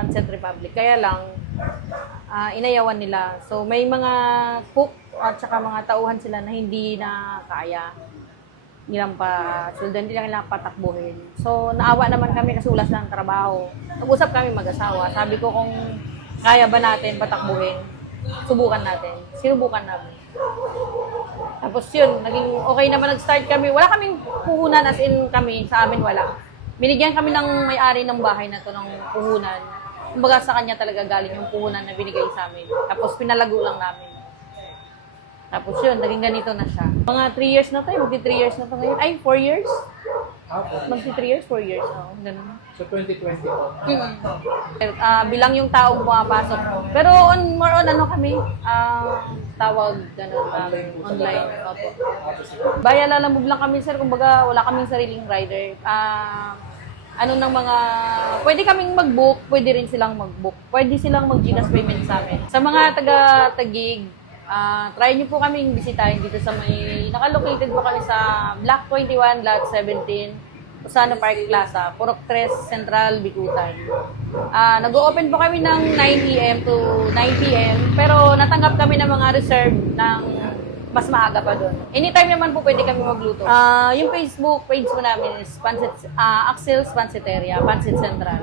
Sunset Republic. Kaya lang, ah, inayawan nila. So, may mga cook at saka mga tauhan sila na hindi na kaya nilang pa sweldo, hindi nila patakbuhin. So, naawa naman kami kasi ulas ng trabaho. Nag-usap kami mag-asawa. Sabi ko kung kaya ba natin patakbuhin, subukan natin. Sinubukan namin. Tapos yun, naging okay naman nag-start kami. Wala kaming puhunan as in kami, sa amin wala. Binigyan kami ng may-ari ng bahay na to ng puhunan. Kumbaga sa kanya talaga galing yung puhunan na binigay sa amin. Tapos pinalago lang namin. Tapos yun, naging ganito na siya. Mga 3 years na tayo, magti 3 years na to ngayon. Ay, 4 years? Magti 3 years, 4 years. Oo, ganun. So 2020 po. Ah, bilang yung taong pumapasok. Pero on more on ano kami, ah, tawag ganun namin, online. Opo. Baya lalamog lang kami sir, kumbaga wala kaming sariling rider. Ah, ano ng mga, pwede kaming mag-book, pwede rin silang mag-book. Pwede silang mag-Gcash payment sa amin. Sa mga taga-tagig, ah, try nyo po kami bisitahin dito sa may, nakalocated po kami sa Block 21, Lot 17, Usano Park Plaza, Purok 3 Central, Bikutan. Ah, nag-open po kami ng 9 a.m. to 9 p.m. Pero natanggap kami ng mga reserve ng mas maaga pa doon. Anytime naman po pwede kami magluto. Ah, yung Facebook page po namin is Pancit, ah, Axel's Pansiteria, Pancit Central.